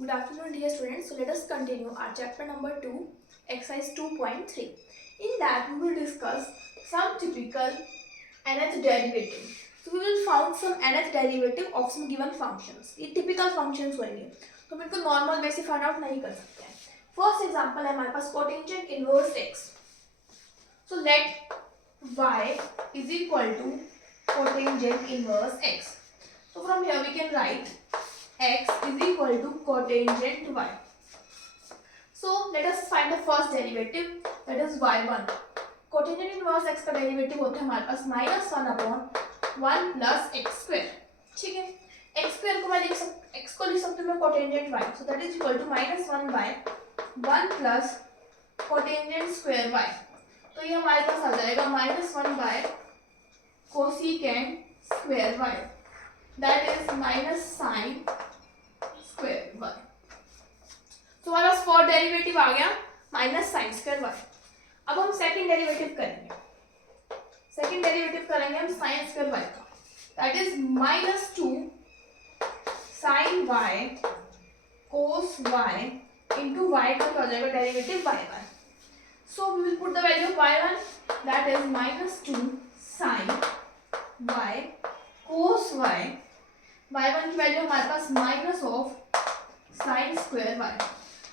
Good afternoon, dear students. So let us continue our chapter number 2, exercise 2.3. In that, we will discuss some typical nth derivative. So we will find some nth derivative of some given functions. ये typical functions होंगे, तो हम इनको normal way से find out नहीं कर सकते हैं. First example है हमारे पास cotangent inverse x. So let y is equal to cotangent inverse x. So from here we can write x is equal to cotangent y. So let us find the first derivative, that is y1. Cotangent inverse x का derivative होता है हमारे पास -1/1 plus x square. ठीक है, x square को मैं लिख सकती हूँ मैं cotangent y. So that is equal to -1/1 plus cotangent square y. तो ये हमारे पास आ जाएगा -1 cosecant square y. That is minus sin square y. तो हमारे पास फोर्थ डेरिवेटिव आ गया माइनस साइन स्क्वायर y. अब हम सेकंड डेरिवेटिव करेंगे. सेकंड डेरिवेटिव करेंगे हम साइन स्क्वायर y का. That is -2 sin y cos y into y का क्या हो जाएगा derivative y1. So we will put the value of y1, that is -2 sin y cos y. y1 की value हमारे पास minus of sin square y.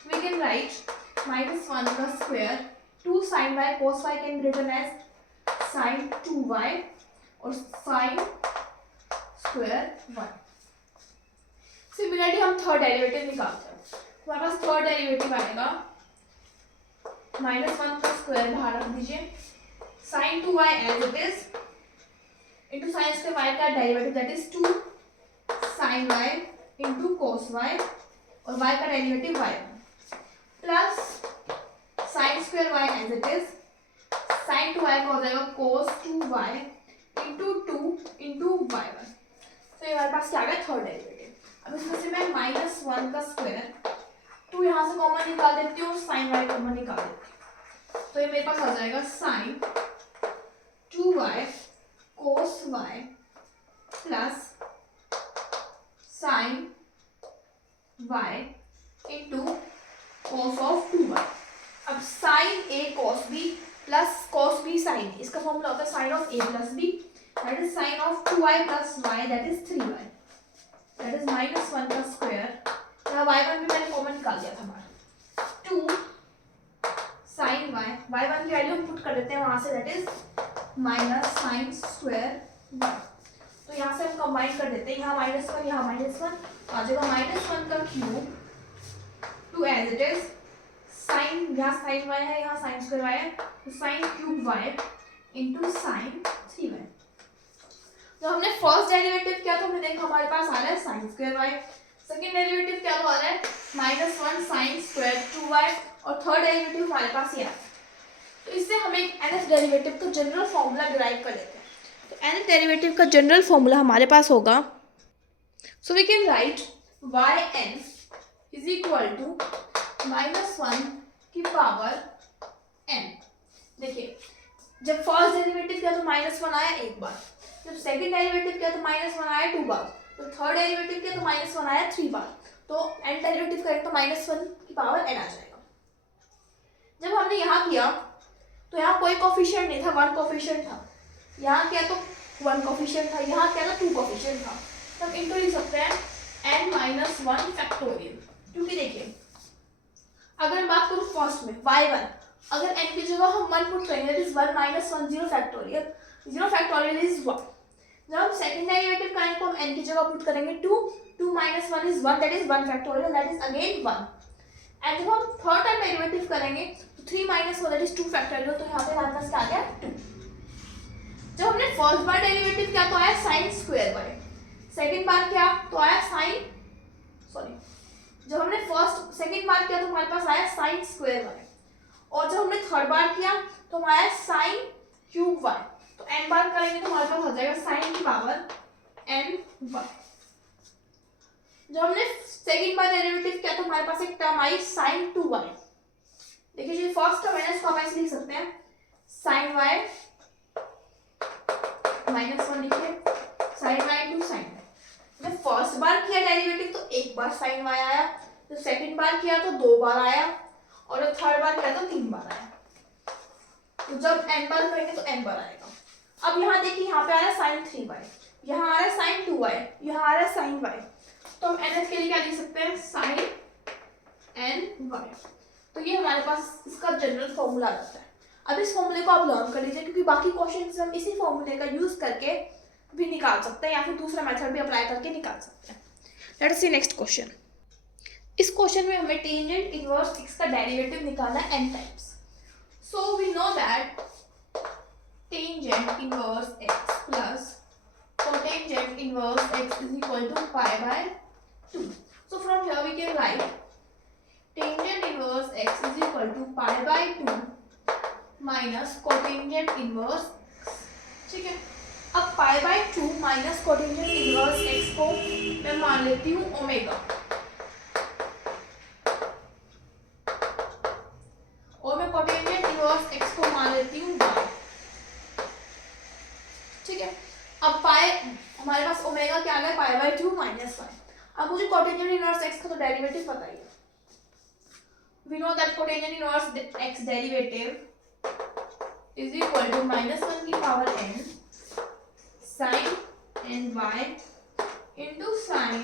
We can write -1 का square 2 sin y cos y can be written as sin 2y और sin square y. Similarly हम third derivative निकालते हैं. हमारे पास third derivative आएगा -1 का स्क्वायर बाहर रख दीजिए, sin 2y as it is into sin square y का derivative that is 2 sin y into cos y और y का derivative y plus sin square y as it is, sin 2y का हो जाएगा cos 2y into 2 into y1. तो ये हमारे पास क्या आ गया थर्ड डेरिवेटिव. अब इसमें से मैं -1 का स्क्वायर 2 यहाँ से कॉमन निकाल देती हूँ, sin y कॉमन निकाल देती हूँ. तो ये मेरे पास आ जाएगा sin 2y cos y plus sin y into cos of 2y. अब sin a cos b plus cos b sin a, इसका फॉर्मूला होता है sin of a plus b, that is sin of 2y plus y, that is 3y, that is -1 का square. यहाँ y1 भी मैंने common निकाल दिया था हमारा 2 sin y. y1 की वैल्यू हम पुट कर देते हैं वहां से, that is minus sin square y. तो यहाँ से हम कंबाइन कर देते हैं, यहाँ -1 यहाँ -1 आ जाएगा -1 का cube 2 as it is sin, यहाँ sin y है यहाँ sin square y है, तो sin cube y into sin 3y. तो हमने फर्स्ट डेरिवेटिव किया तो हमने देखा हमारे पास आ रहा है sin square y. Second derivative क्या आ रहा है -1 sin square 2y और थर्ड डेरिवेटिव हमारे पास ये आ रहा है. तो इससे हम एक nth डेरिवेटिव का जनरल फॉर्मूला डिराइव कर लेते हैं. तो nth डेरिवेटिव का जनरल फॉर्मूला हमारे पास होगा, so we can write yn is equal to -1 की पावर n. देखिए जब फर्स्ट डेरिवेटिव किया तो -1 आया एक बार, जब सेकंड डेरिवेटिव किया तो -1 आया 2 बार, तो थर्ड डेरिवेटिव किया तो -1 आया 3 बार. तो n डेरिवेटिव करें तो -1 की पावर n आ जाएगा. जब हमने यहाँ किया तो यहाँ कोई कोफिशिएंट नहीं था, 1 कोफिशिएंट था. यहाँ क्या तो 1 कोफिशिएंट था, यहाँ क्या था 2 कोफिशिएंट था. तो हम इनको लिख सकते हैं n-1 फैक्टोरियल. क्योंकि देखिए अगर मैं बात करूँ फर्स्ट में y1, अगर n की जगह हम 1 पुट करेंगे that is 1 - 1 0 factorial. 0 factorial is 1. जब हम सेकंड डेरिवेटिव करेंगे तो हम n की जगह पुट करेंगे 2 - 1 is 1, that is 1 factorial, that is again 1. And जब हम थर्ड टाइम डेरिवेटिव करेंगे तो 3 - 1 दैट इज 2 फैक्टोरियल. तो यहाँ पे हमारे पास क्या आ गया 2. जब हमने फर्स्ट बार डेरिवेटिव किया तो आया sin स्क्वायर y. सेकंड बार किया तो आया जब हमने सेकंड बार किया तो हमारे पास आया sin स्क्वायर y. और जब हमने थर्ड बार किया तो हमारा आया sin क्यूब y. तो n बार करेंगे तो हमारे पास हो जाएगा sin की पावर n y. जब हमने सेकंड बार डेरिवेटिव किया तो हमारे पास एक टर्म आई sin 2y. देखिए जो फर्स्ट टर्म है इसको हम ऐसे लिख सकते हैं sin y -1 लिखिए sin y into sin y. जब फर्स्ट बार किया डेरिवेटिव तो एक बार sin y आया, तो सेकंड बार किया तो 2 बार आया, और जब थर्ड बार किया तो 3 बार आया। तो जब n बार करेंगे तो n बार आएगा। अब यहाँ देखिए, यहाँ पे आ रहा है साइन 3y, यहाँ आ रहा है साइन 2y, यहाँ आ रहा है साइन y। तो हम nth के लिए क्या लिख सकते हैं, साइन ny। तो ये हमारे पास इसका जनरल फॉर्मूला आता है। अब इस फॉर्मूले को आप लर्न कर लीजिए, क्योंकि बाकी क्वेश्चन हम इसी फॉर्मूले का यूज करके भी निकाल सकते हैं, या फिर दूसरा मेथड भी अप्लाई करके निकाल सकते हैं। Let us see next question. इस क्वेश्चन में हमें टेंजेंट इनवर्स x का डेरिवेटिव निकालना है n times. So we know that tangent inverse x plus cotangent inverse x is equal to pi by 2. So from here we can write tangent inverse x is equal to pi by 2 minus cotangent inverse x। ठीक है, अब pi by 2 minus cotangent inverse x को मैं मान लेती हूँ omega, और मैं cotangent inverse x को मान लेती हूँ y। ठीक है, अब पाई हमारे पास ओमेगा क्या आ गया, पाई बाय 2 माइनस 1। अब मुझे कोटेंजेंट इनवर्स x का तो डेरिवेटिव पता ही है। We know that cotangent inverse x derivative is equal to -1 की power n sin ny into sin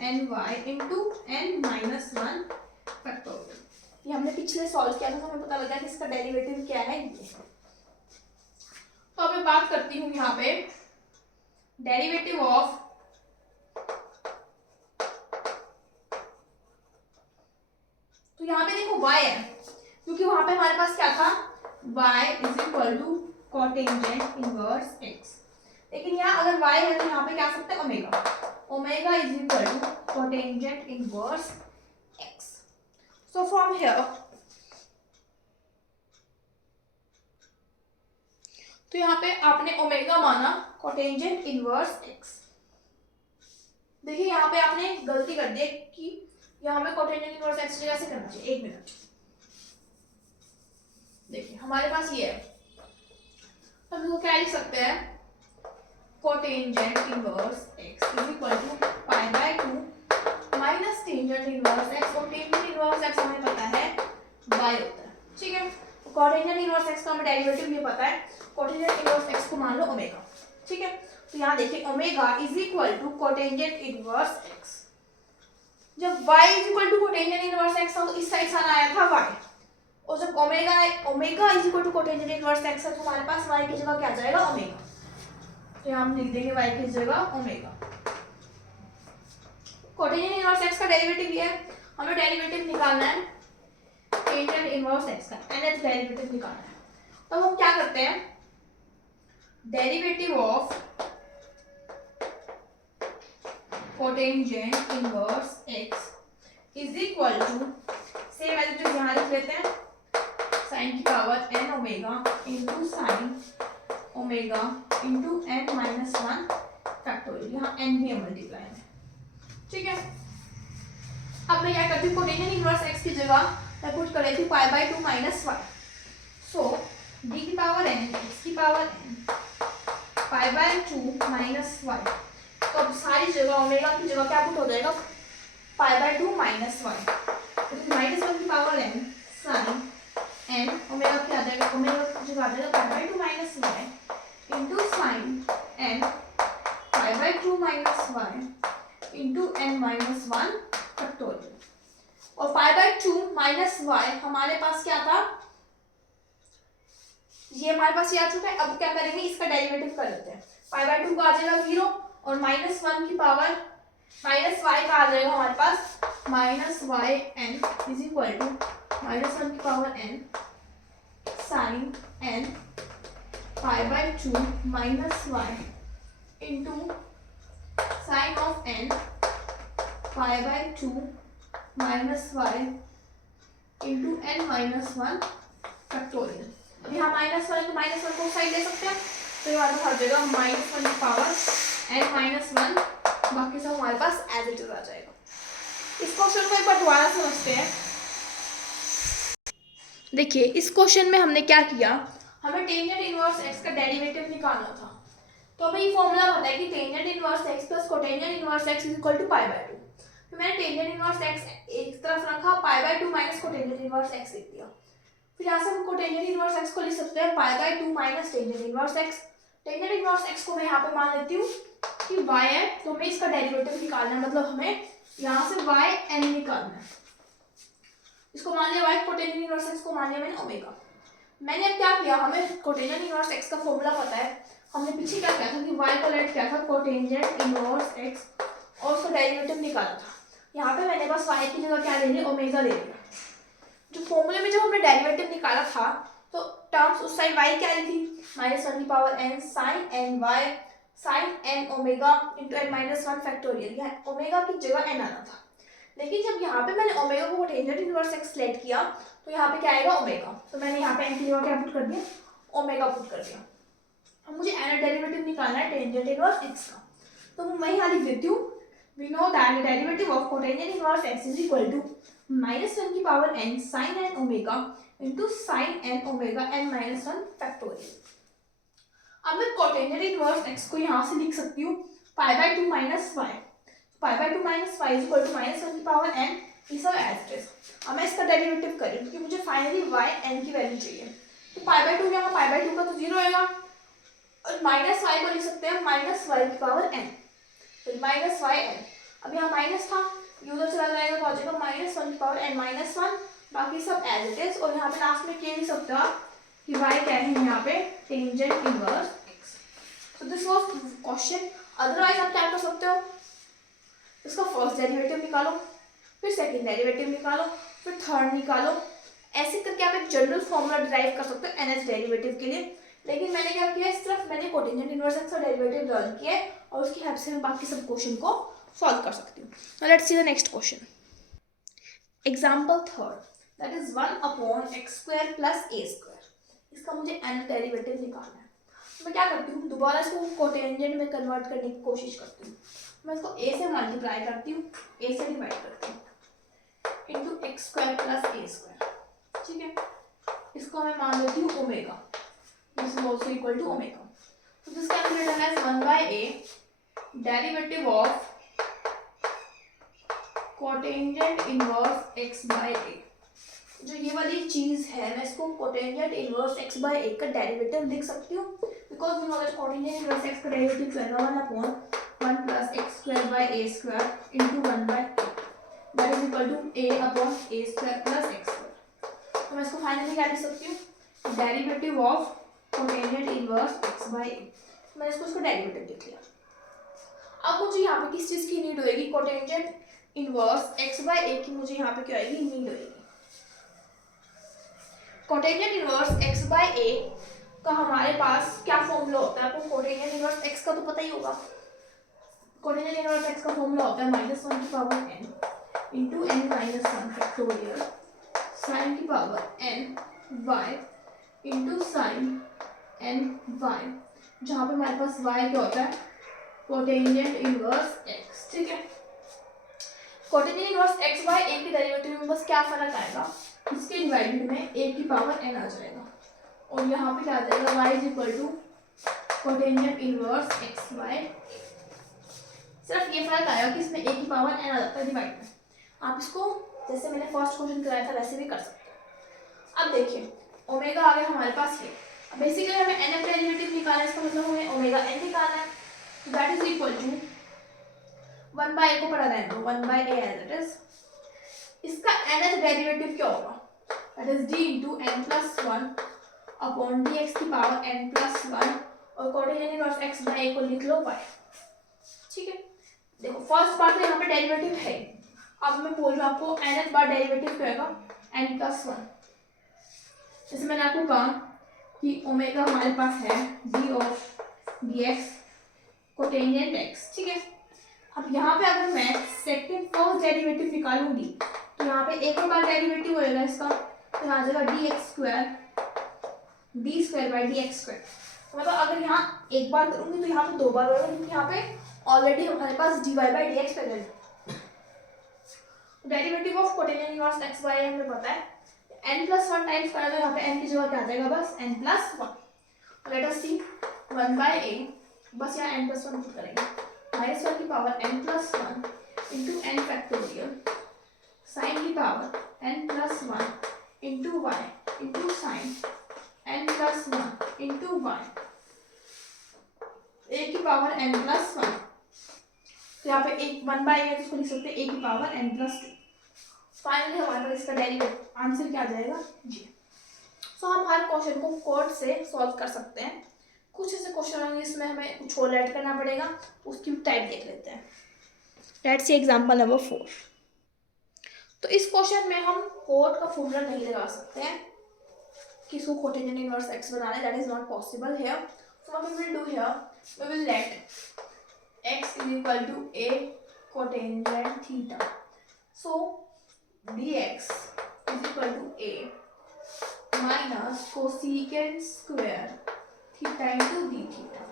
ny into n minus 1 factorial. ये हमने पिछले सॉल्व किया था, तो हमें पता लगा कि इसका डेरिवेटिव क्या है ये। तो अब मैं बात करती हूँ यहाँ पे डेरिवेटिव ऑफ तो यहाँ पे देखो y है, क्योंकि वहां पे हमारे पास क्या था, y is equal to cotangent inverse x। लेकिन यहाँ अगर y है तो यहाँ पे क्या आ सकता है, omega. Omega is equal to cotangent inverse x। So from here, तो यहाँ पे आपने ओमेगा माना कोटेंजेंट इनवर्स x। देखिए यहाँ पे आपने गलती कर दी कि यहाँ पे कोटेंजेंट इनवर्स x जगह से करना चाहिए। एक मिनट, देखिए हमारे पास ये है, हम इसको क्या लिख सकते हैं, cotangent inverse x is equal to pi by 2 minus tangent inverse x। और टेंजेंट इनवर्स x हमें पता है y होता है। ठीक है, कोटेंजेंट इनवर्स x का हमें डेरिवेटिव ये पता है, कोटेंजेंट इनवर्स x को मान लो ओमेगा। ठीक है, तो यहाँ देखिए omega is equal to cotangent inverse x। जब y is equal to cotangent inverse x था तो इस साइड सारा आया था y, और जब omega is equal to cotangent inverse x है तो हमारे पास y की जगह क्या जाएगा, ओमेगा। तो यहाँ हम लिख देंगे y की जगह ओमेगा। कोटेंजेंट इनवर्स x का डेरिवेटिव ये है, हमें डेरिवेटिव निकालना है टेंजेंट इनवर्स x का, nth डेरिवेटिव निकालना है। तो हम क्या करते हैं, derivative of cotangent inverse x is equal to, same as जो यहाँ लिख लेते हैं, साइन की power n omega into sine omega into n minus 1 factorial. यहाँ n भी मल्टीप्लाई है। ठीक है, अब मैं क्या करती हूँ, कोटेंजेंट इनवर्स x की जगह मैं पुट कर लेती हूँ pi by 2 minus 1। So d की पावर n x की power n pi by 2 minus 1। तो अब सारी जगह ओमेगा की जगह क्या पुट हो जाएगा, पाई बाय 2 माइनस 1 माइनस 1 की power n sine n omega क्या आ जाएगा, ओमेगा की जगह आ जाएगा pi by 2 minus y into sine n pi by 2 minus y into n minus 1 factorial. और पाई बाय 2 माइनस y हमारे पास क्या था, ये हमारे पास ये आ चुका है। अब क्या करेंगे, इसका डेरिवेटिव कर लेते हैं। पाई बाय 2 का आ जाएगा 0, और माइनस 1 की पावर माइनस y का आ जाएगा हमारे पास minus y n is equal to minus 1 की power n sine n pi by 2 minus y into sine of n pi by 2 minus y into n minus 1 factorial. अब यहाँ minus 1 को side ले सकते हैं, तो हमारे पास आ जाएगा माइनस 1 की पावर n माइनस 1, बाकी सब हमारे पास एज इट इज आ जाएगा। इस क्वेश्चन को एक बार दोबारा समझते हैं। देखिए इस क्वेश्चन में हमने क्या किया, हमें टेंजेंट इनवर्स x का डेरिवेटिव निकालना था। तो हमें ये फॉर्मूला पता है कि tangent inverse x plus cotangent inverse x is equal to pi by 2। फिर मैंने टेंजेंट इनवर्स एक्स एक तरफ रखा, pi by 2 minus cotangent inverse x लिख दिया। फिर यहाँ से हम कोटेंजेंट इनवर्स एक्स को लिख सकते हैं पाई by 2 minus tangent inverse x. Tangent inverse x को मैं यहाँ पे मान लेती हूँ कि y है, तो हमें इसका डेरिवेटिव निकालना है, मतलब हमें यहाँ से y n निकालना है। इसको मान लिया y, कोटेंजेंट इनवर्स एक्स को मान लिया मैंने ओमेगा। मैंने अब क्या किया, हमें कोटेंजेंट इनवर्स एक्स का फॉर्मूला पता है, हमने पीछे क्या किया था कि y को लेट किया था कोटेंजेंट इनवर्स एक्स और उसका डेरिवेटिव निकाला था। यहाँ पे मैंने बस y की जगह क्या ले लिया, ओमेगा ले लिया। जो फॉर्मूले में जब हमने डेरिवेटिव निकाला था तो टर्म्स उस साइड y क्या आई थी, -1 की power n sin n y sin n omega into n minus 1 factorial. यहाँ ओमेगा की जगह n आना था, लेकिन जब यहाँ पे मैंने ओमेगा को टेंजेंट इनवर्स एक्स सेलेक्ट किया तो यहाँ पे क्या आएगा, ओमेगा। तो मैंने यहाँ पे n की जगह क्या पुट कर दिया, ओमेगा पुट कर दिया। अब मुझे n डेरिवेटिव निकालना है टेंजेंट इनवर्स एक्स का, तो मैं यहाँ लिख देती हूँ, we know that the derivative of cotangent inverse x is equal to -1 की power n sin n omega into sin n omega n minus 1 factorial. अब मैं कोटेंजेंट इनवर्स एक्स को यहाँ से लिख सकती हूँ pi by 2 minus y. Pi by 2 minus y is equal to -1 की पावर n, ये सब एज इट इज। अब मैं इसका डेरिवेटिव करूँ क्योंकि मुझे फाइनली y n की वैल्यू चाहिए। तो पाई बाय 2 यहाँ पाई बाय 2 का तो 0 आएगा और माइनस वाई को लिख सकते हैं -y की पावर n, तो -yn। अब यहाँ माइनस था, ये उधर चला जाएगा तो आ जाएगा -1 की पावर n माइनस 1, बाकी सब एज इट इज। और यहाँ पे लास्ट में क्या लिख सकते हो कि y क्या है यहाँ पे, टेंजेंट इनवर्स x। तो दिस वाज क्वेश्चन। अदरवाइज आप क्या कर सकते हो, इसका फर्स्ट डेरिवेटिव निकालो, फिर सेकंड डेरिवेटिव निकालो, फिर थर्ड निकालो, ऐसे करके आप एक जनरल फॉर्मूला डिराइव कर सकते हो nth डेरिवेटिव के लिए। लेकिन मैंने क्या किया, इस तरफ मैंने कोटेंजेंट इनवर्स एक्स का डेरिवेटिव लर्न किया है और उसकी हेल्प से मैं बाकी सब क्वेश्चन को सॉल्व कर सकती हूँ। Now let's see the next question. Example third, that is 1/x² plus a²। इसका मुझे nth डेरिवेटिव निकालना है। तो मैं क्या करती हूँ, दोबारा इसको कोटेंजेंट में कन्वर्ट करने की कोशिश करती हूँ। मैं इसको a से मल्टीप्लाई करती हूँ, a से डिवाइड करती हूँ इंटू x² प्लस a²। ठीक है, इसको मैं मान लेती हूँ omega, this is also equal to omega. तो this can be written as 1/a derivative of cotangent inverse x by a। जो ये वाली चीज है मैं इसको cotangent inverse x by a का डेरिवेटिव लिख सकती हूँ, because we know that cotangent inverse x का डेरिवेटिव जो है 1/1 plus x² by a² into 1/a, that is equal to a/a² plus x²। तो मैं इसको फाइनली क्या लिख सकती हूँ, derivative of cotangent inverse x by a। मैंने इसको डेरिवेटिव लिख लिया। अब मुझे यहाँ पे किस चीज की नीड होगी, cotangent inverse x by a की मुझे यहाँ पे क्या आएगी, नीड होगी। Cotangent inverse x by a का हमारे पास क्या फॉर्मूला होता है, आपको कोटेंजेंट इनवर्स x का तो पता ही होगा। कोटेंजेंट इनवर्स x का फॉर्मूला होता है -1 की power n into n minus 1 factorial sine की power n y into sine n y, जहाँ पे हमारे पास y क्या होता है, कोटेंजेंट इनवर्स x। ठीक है, cotangent inverse x by a के डेरिवेटिव में बस क्या फर्क आएगा, इसके डिवाइडेड में a की पावर n आ जाएगा और यहाँ पे क्या आ जाएगा, y is equal to cotangent inverse x by a। सिर्फ ये फर्क आएगा कि इसमें a की पावर n आ जाता है डिवाइड में। आप इसको जैसे मैंने फर्स्ट क्वेश्चन कराया था वैसे भी कर सकते हैं। अब देखिए ओमेगा आ गया हमारे पास ये। अब बेसिकली हमें nth डेरिवेटिव निकालना है, इसका मतलब हमें ओमेगा n निकालना है, that is equal to 1/a को पढ़ा रहने दो, 1/a एज इट इज। इसका nth डेरिवेटिव क्या होगा, that is d into n plus 1 upon dx की पावर n प्लस 1 और cotangent inverse x by a को लिख लो y। ठीक है, देखो फर्स्ट पार्ट तो यहाँ पे डेरिवेटिव है। अब मैं बोल रहा हूँ आपको nth बार डेरिवेटिव क्या होगा, n प्लस 1। जैसे मैंने आपको कहा कि ओमेगा हमारे पास है d of dx cotangent x। ठीक है, अब यहाँ पे अगर मैं सेकंड फर्स्ट डेरिवेटिव निकालूंगी तो यहाँ पे एक और बार डेरिवेटिव होएगा इसका, तो यहाँ आ जाएगा d² बाई dx²। मतलब अगर यहाँ एक बार करूंगी तो यहाँ पे 2 बार होगा, क्योंकि यहाँ पे ऑलरेडी हमारे पास dy बाई dx प्रेजेंट है। Derivative of cotangent inverse x by हमें पता है, n प्लस 1 टाइम्स करा तो यहाँ पे n की जगह क्या आ जाएगा, बस n प्लस 1। लेट अस सी 1/a, बस यहाँ n प्लस 1 पुट करेंगे, -1 की power n plus 1 into n factorial sine की power n plus one into Y into sine n plus one into Y, A की पावर n प्लस वन, तो यहाँ पे एक 1/a है तो इसको लिख सकते हैं a की power n plus two. Finally हमारे पास इसका डेरिवेटिव आंसर क्या आ जाएगा, जी। सो हम हर क्वेश्चन को कोड से सॉल्व कर सकते हैं। कुछ ऐसे क्वेश्चन होंगे इसमें हमें कुछ और ऐड करना पड़ेगा, उसकी टाइप देख लेते हैं। Let's see example number 4। तो इस क्वेश्चन में हम कोड का फॉर्मूला नहीं लगा सकते हैं कि इसको कोटेंजेंट इनवर्स x बनाना है, that is not possible here. So what we will do here, we will let x is equal to a cotangent theta, so dx is equal to a minus cosecant square theta into d theta.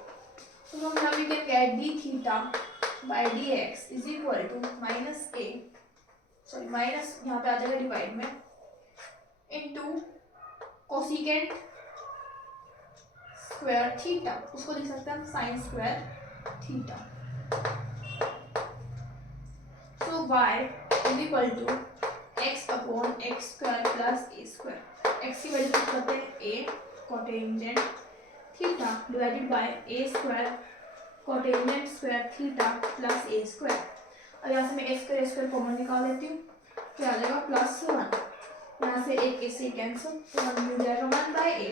So from now we can get d theta by dx is equal to minus a, sorry minus यहाँ पे आ जाएगा divide में, into cosecant square theta, उसको लिख सकते हैं हम sin square theta. So y is equal to x upon x square plus a square. x की वैल्यू पुट करते हैं a cotangent theta divided by a square cotangent square theta plus a square. अब यहाँ से मैं a square common निकाल लेती हूँ, क्या आ जाएगा प्लस वन, यहाँ से एक a से कैंसिल, तो वन मिल जाएगा 1/a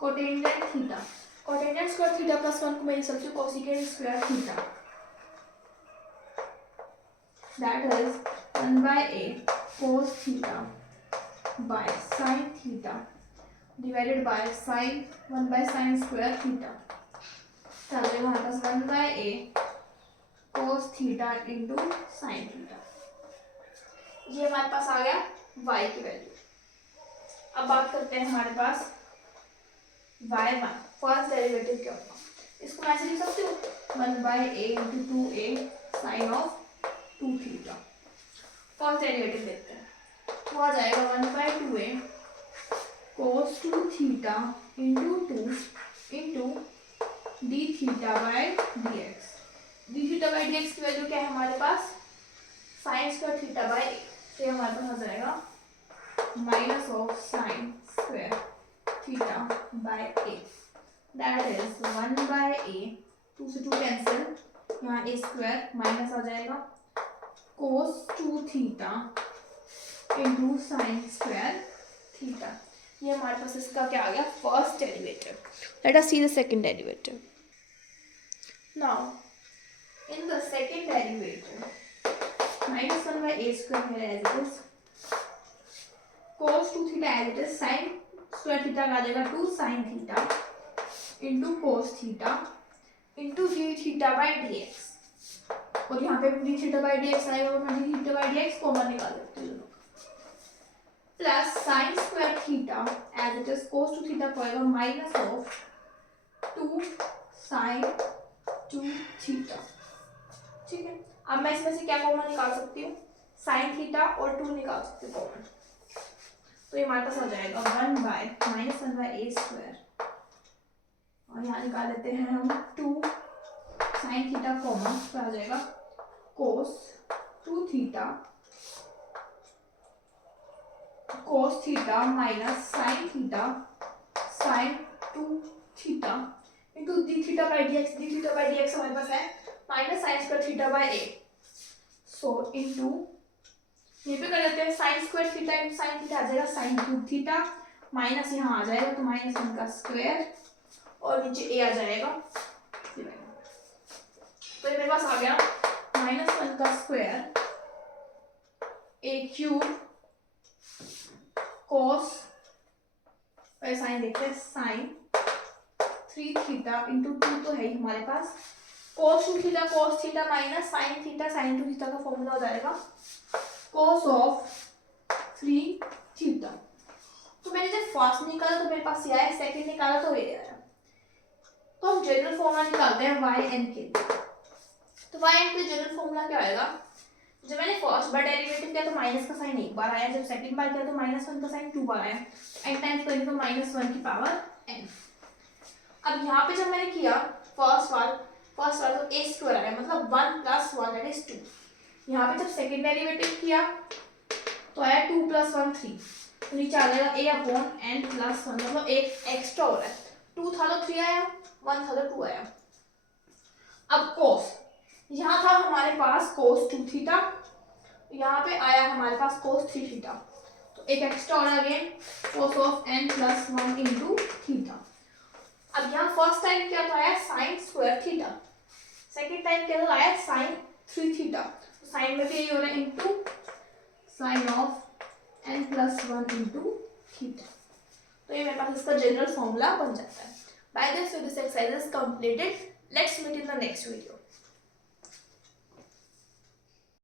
cotangent theta, cotangent square theta plus one को मैं लिख सकती हूँ cosecant square theta, that is 1/a cos theta by sin theta divided by sin 1/sin square theta, तो हमारे पास 1/a cos theta into sin theta। ये हमारे पास आ गया y की वैल्यू। अब बात करते हैं हमारे पास y1 फर्स्ट डेरिवेटिव क्या होगा, इसको मैं ऐसे लिख सकती हूँ 1/a into 2a sin of 2 theta। First derivative देखते हैं, तो आ जाएगा 1/2a cos 2 theta into 2 into d theta by dx। d theta by dx की वैल्यू क्या है हमारे पास, sin square theta by a, तो ये हमारे पास आ जाएगा minus of sin square theta by a, that is 1/a, 2 से 2 कैंसिल, यहाँ a स्क्वायर माइनस आ जाएगा cos 2 theta into sine square theta. ये हमारे पास इसका क्या आ गया first derivative. Let us see the second derivative. Now in the second derivative -1/a square मेरा as it is, cos 2 theta as it is, sine square theta का आ जाएगा 2 sine theta into cos theta into d theta by dx, और यहाँ पे d theta by dx आएगा और मैं d theta by dx common निकाल लेती हूँ, plus sine square theta as it is cos 2 theta को आएगा माइनस ऑफ 2 साइन 2 थीटा। ठीक है, अब मैं इसमें से क्या कॉमन निकाल सकती हूँ, साइन थीटा और 2 निकाल सकती हूँ कॉमन, तो ये हमारे पास आ जाएगा 1/-1/a स्क्वायर, और यहाँ निकाल लेते हैं हम 2 साइन थीटा कॉमन, तो आ जाएगा cos 2 theta cos theta minus sine theta sine 2 theta into D theta by D X हमारे पास है minus sine square theta by A, so into ये पे कर लेते हैं sine square theta into sine theta आ जाएगा साइन 2 थीटा, माइनस यहाँ आ जाएगा तो माइनस 1 का स्क्वायर और नीचे ए आ जाएगा, तो ये मेरे पास आ गया -1 का स्क्वायर ए क्यूब cos, साइन देखते हैं साइन 3 थीटा इंटू 2 तो है ही हमारे पास, cos 2 theta cos theta minus sine theta sine 2 theta का फॉर्मूला हो जाएगा cos ऑफ 3 थीटा। तो मैंने जब फर्स्ट निकाला तो मेरे पास ये आया, सेकंड निकाला तो ये आया, तो हम जनरल फॉर्मूला निकालते हैं y n के लिए। तो y n के जनरल फॉर्मूला क्या आएगा, जब मैंने फर्स्ट बार डेरिवेटिव किया तो माइनस का साइन एक बार आया, जब सेकंड बार किया तो -1 का साइन 2 बार आया, n टाइम्स करेंगे तो -1 की पावर n। अब यहाँ पे जब मैंने किया फर्स्ट बार तो a स्क्वायर आया, मतलब 1 + 1 दैट इज 2। यहाँ पे जब सेकंड डेरिवेटिव किया तो आया 2 + 1 3, तो नीचे आ जाएगा a/n + 1, मतलब एक एक्स्ट्रा हो रहा है, 2 था तो 3 आया, 1 था तो 2 आया। अब cos, यहाँ था हमारे पास cos 2 थीटा, यहाँ पे आया हमारे पास cos 3 थीटा, तो एक एक्स्ट्रा हो रहा है again cos of n + 1 into theta. अब यहाँ फर्स्ट टाइम क्या तो आया sin square theta, second time क्या तो आया sin 3 थीटा, तो साइन में भी यही हो रहा है into sin of n + 1 into theta. तो ये मेरे पास इसका जनरल फॉर्मूला बन जाता है। By this, this exercise is completed. Let's meet in the next video.